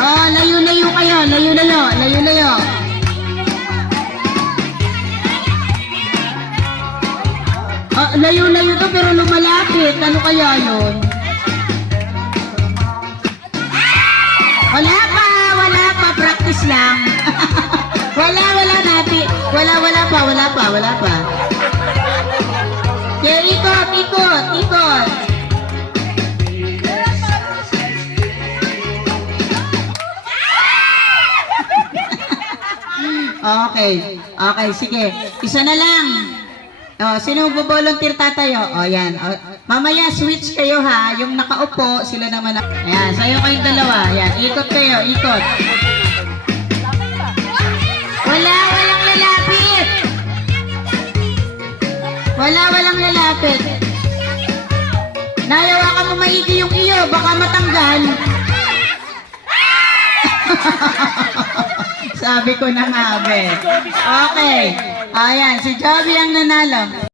Oh, layo-layo kayo. Layo-layo. Layo-layo. Oh, layo-layo to pero lumalapit. Ano kaya yun? Wala pa. Wala pa. Practice lang. Wala natin. Wala pa. Yeah, ikot. Okay, sige. Isa na lang. Oh, sino volunteer tatayo? Oh, yan. Oh, mamaya switch kayo ha. Yung nakaupo, sila naman. Ayan, sayo kayong dalawa. Ayan, ikot kayo, ikot. Walang lalapit. Walang lalapit. Nayawakan mo maigi yung iyo, baka matanggal. Sabi ko na nga, be. Okay. Ayan, si Joby ang nanalo.